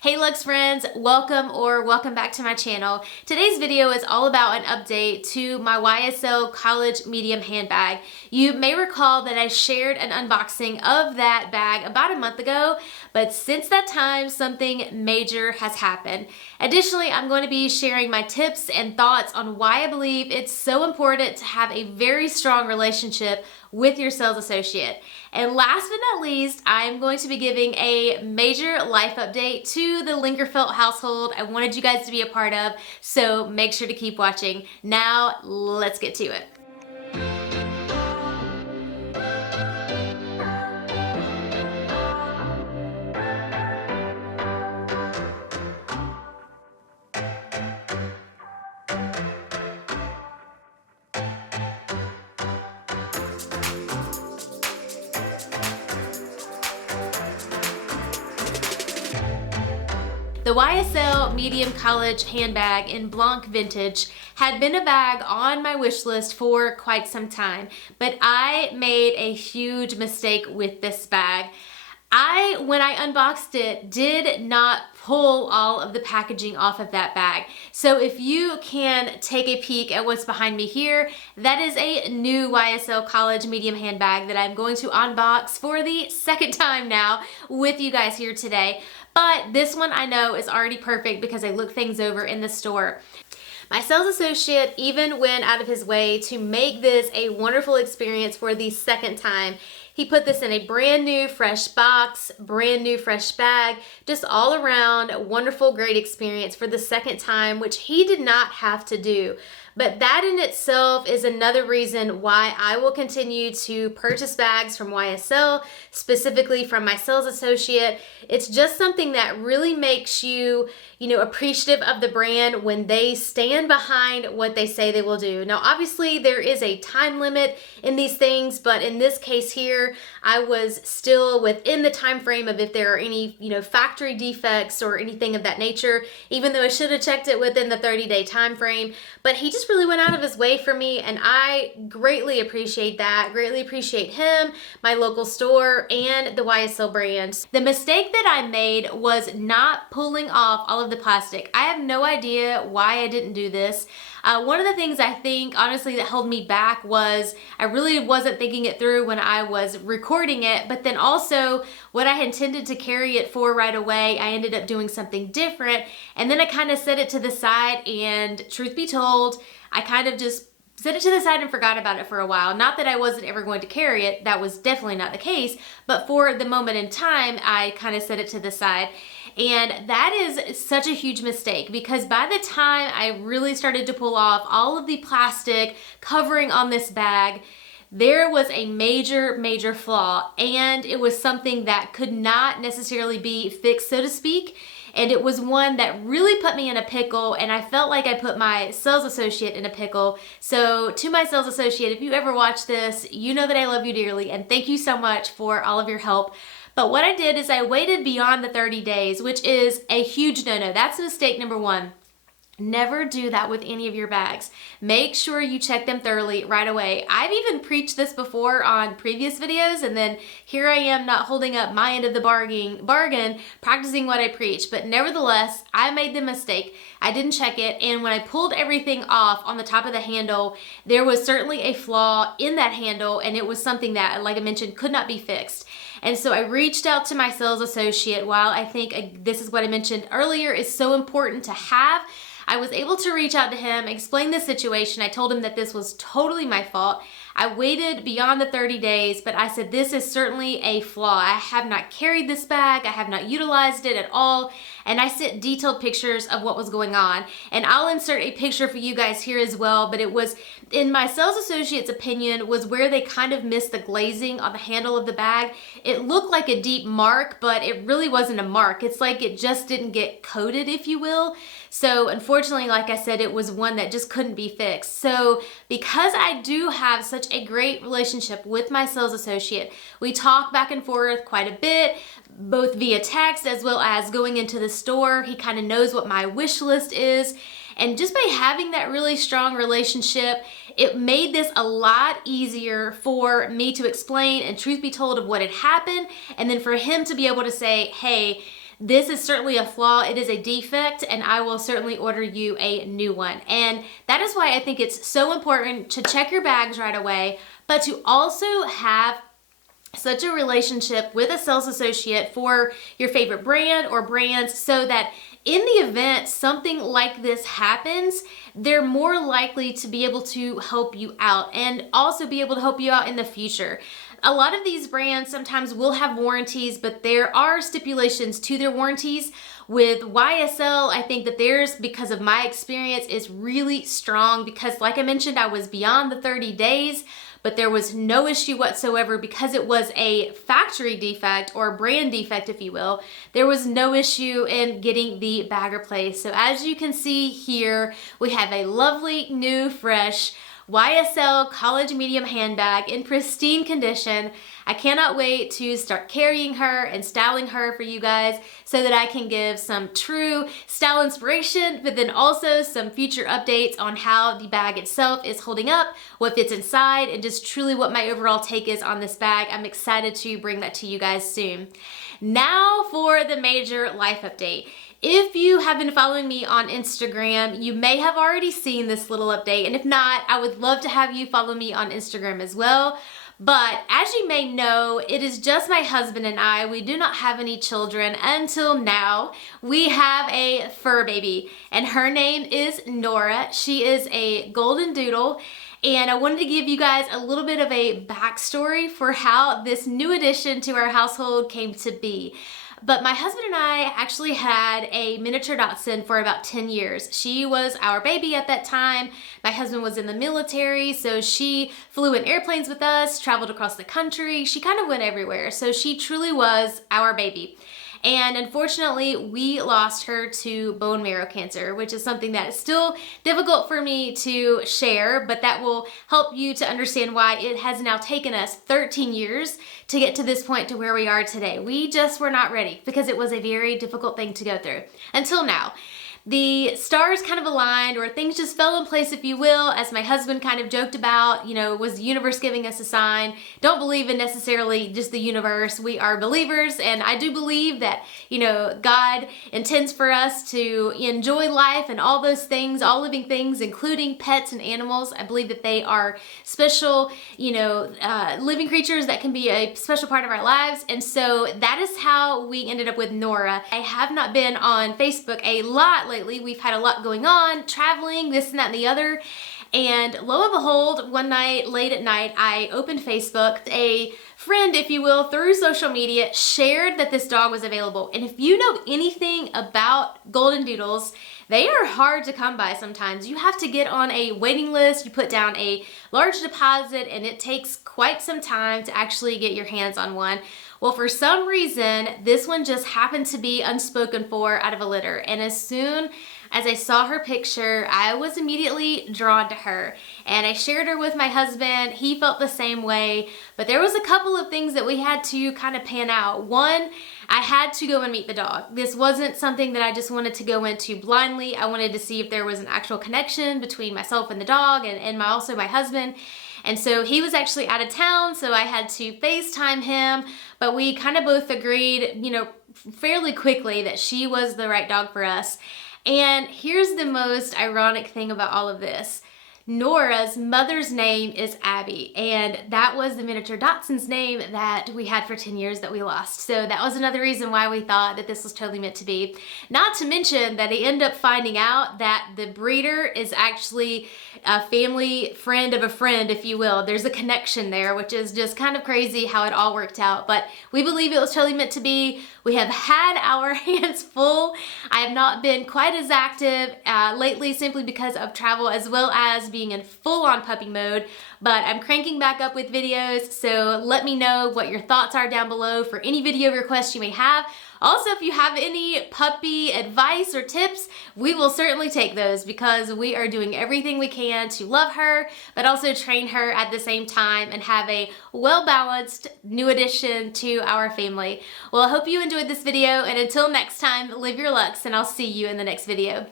Hey Luxe friends, welcome back to my channel. Today's video is all about an update to my YSL College medium handbag. You may recall that I shared an unboxing of that bag about a month ago, but since that time, something major has happened. Additionally, I'm going to be sharing my tips and thoughts on why I believe it's so important to have a very strong relationship with your sales associate. And last but not least, I'm going to be giving a major life update to the Lingerfelt household I wanted you guys to be a part of, so make sure to keep watching. Now, let's get to it. The YSL Medium College handbag in Blanc Vintage had been a bag on my wish list for quite some time, but I made a huge mistake with this bag. When I unboxed it, did not pull all of the packaging off of that bag. So if you can take a peek at what's behind me here, that is a new YSL College medium handbag that I'm going to unbox for the second time now with you guys here today. But this one I know is already perfect because I looked things over in the store. My sales associate even went out of his way to make this a wonderful experience for the second time. He put this in a brand new fresh box, brand new fresh bag, just all around a wonderful, great experience for the second time, which he did not have to do. But that in itself is another reason why I will continue to purchase bags from YSL, specifically from my sales associate. It's just something that really makes you, appreciative of the brand when they stand behind what they say they will do. Now, obviously, there is a time limit in these things, but in this case here, I was still within the time frame of if there are any, factory defects or anything of that nature, even though I should have checked it within the 30-day time frame. But he just really went out of his way for me, and I greatly appreciate that. Greatly appreciate him, my local store, and the YSL brand. The mistake that I made was not pulling off all of the plastic. I have no idea why I didn't do this. One of the things I think, honestly, that held me back was I really wasn't thinking it through when I was recording it, but then also what I intended to carry it for right away, I ended up doing something different, and then I kind of set it to the side, and truth be told, I kind of just set it to the side and forgot about it for a while. Not that I wasn't ever going to carry it, that was definitely not the case, but for the moment in time, I kind of set it to the side. And that is such a huge mistake because by the time I really started to pull off all of the plastic covering on this bag, there was a major flaw, and it was something that could not necessarily be fixed, so to speak. And it was one that really put me in a pickle, and I felt like I put my sales associate in a pickle. So to my sales associate, if you ever watch this, you know that I love you dearly, and thank you so much for all of your help. But what I did is I waited beyond the 30 days, which is a huge no-no. That's mistake number one. Never do that with any of your bags. Make sure you check them thoroughly right away. I've even preached this before on previous videos, and then here I am not holding up my end of the bargain, practicing what I preach. But nevertheless, I made the mistake. I didn't check it, and when I pulled everything off on the top of the handle, there was certainly a flaw in that handle, and it was something that, like I mentioned, could not be fixed. And so I reached out to my sales associate. While I think this is what I mentioned earlier is so important to have, I was able to reach out to him, explain the situation. I told him that this was totally my fault. I waited beyond the 30 days, but I said, this is certainly a flaw. I have not carried this bag. I have not utilized it at all. And I sent detailed pictures of what was going on. And I'll insert a picture for you guys here as well, but it was, in my sales associate's opinion, was where they kind of missed the glazing on the handle of the bag. It looked like a deep mark, but it really wasn't a mark. It's like it just didn't get coated, if you will. So unfortunately, like I said, it was one that just couldn't be fixed. So because I do have such a great relationship with my sales associate, we talk back and forth quite a bit, both via text as well as going into the store. He kind of knows what my wish list is. And just by having that really strong relationship, it made this a lot easier for me to explain and truth be told of what had happened. And then for him to be able to say, hey, this is certainly a flaw. It is a defect, and I will certainly order you a new one. And that is why I think it's so important to check your bags right away, but to also have such a relationship with a sales associate for your favorite brand or brands, so that in the event something like this happens, they're more likely to be able to help you out and also be able to help you out in the future. A lot of these brands sometimes will have warranties, but there are stipulations to their warranties. With YSL, I think that theirs, because of my experience, is really strong because, like I mentioned, I was beyond the 30 days, but there was no issue whatsoever because it was a factory defect or brand defect, if you will. There was no issue in getting the bag replaced. So as you can see here, we have a lovely, new, fresh YSL College Medium handbag in pristine condition. I cannot wait to start carrying her and styling her for you guys so that I can give some true style inspiration, but then also some future updates on how the bag itself is holding up, what fits inside, and just truly what my overall take is on this bag. I'm excited to bring that to you guys soon. Now for the major life update. If you have been following me on Instagram, you may have already seen this little update, and if not, I would love to have you follow me on Instagram as well. But as you may know, it is just my husband and I. We do not have any children until now. We have a fur baby, and her name is Nora. She is a golden doodle. And I wanted to give you guys a little bit of a backstory for how this new addition to our household came to be. But my husband and I actually had a miniature dachshund for about 10 years. She was our baby at that time. My husband was in the military, so she flew in airplanes with us, traveled across the country. She kind of went everywhere. So she truly was our baby. And unfortunately, we lost her to bone marrow cancer, which is something that is still difficult for me to share, but that will help you to understand why it has now taken us 13 years to get to this point to where we are today. We just were not ready because it was a very difficult thing to go through until now. The stars kind of aligned, or things just fell in place, if you will, as my husband kind of joked about, was the universe giving us a sign? Don't believe in necessarily just the universe. We are believers, and I do believe that, God intends for us to enjoy life and all those things, all living things, including pets and animals. I believe that they are special, living creatures that can be a special part of our lives. And so that is how we ended up with Nora. I have not been on Facebook a lot lately. We've had a lot going on, traveling, this and that and the other. And lo and behold, one night, late at night, I opened Facebook. A friend, if you will, through social media, shared that this dog was available. And if you know anything about golden doodles, they are hard to come by sometimes. You have to get on a waiting list, you put down a large deposit, and it takes quite some time to actually get your hands on one. Well, for some reason, this one just happened to be unspoken for out of a litter. And as soon as I saw her picture, I was immediately drawn to her. And I shared her with my husband. He felt the same way. But there was a couple of things that we had to kind of pan out. One, I had to go and meet the dog. This wasn't something that I just wanted to go into blindly. I wanted to see if there was an actual connection between myself and the dog, and also my husband. And so he was actually out of town, so I had to FaceTime him, but we kind of both agreed, fairly quickly that she was the right dog for us. And here's the most ironic thing about all of this. Nora's mother's name is Abby, and that was the miniature dachshund's name that we had for 10 years that we lost. So that was another reason why we thought that this was totally meant to be. Not to mention that I ended up finding out that the breeder is actually a family friend of a friend, if you will. There's a connection there, which is just kind of crazy how it all worked out. But we believe it was totally meant to be. We have had our hands full. I have not been quite as active lately simply because of travel, as well as being in full-on puppy mode, but I'm cranking back up with videos, so let me know what your thoughts are down below for any video requests you may have. Also, if you have any puppy advice or tips, we will certainly take those, because we are doing everything we can to love her, but also train her at the same time and have a well-balanced new addition to our family. Well, I hope you enjoyed this video, and until next time, live your Luxe, and I'll see you in the next video.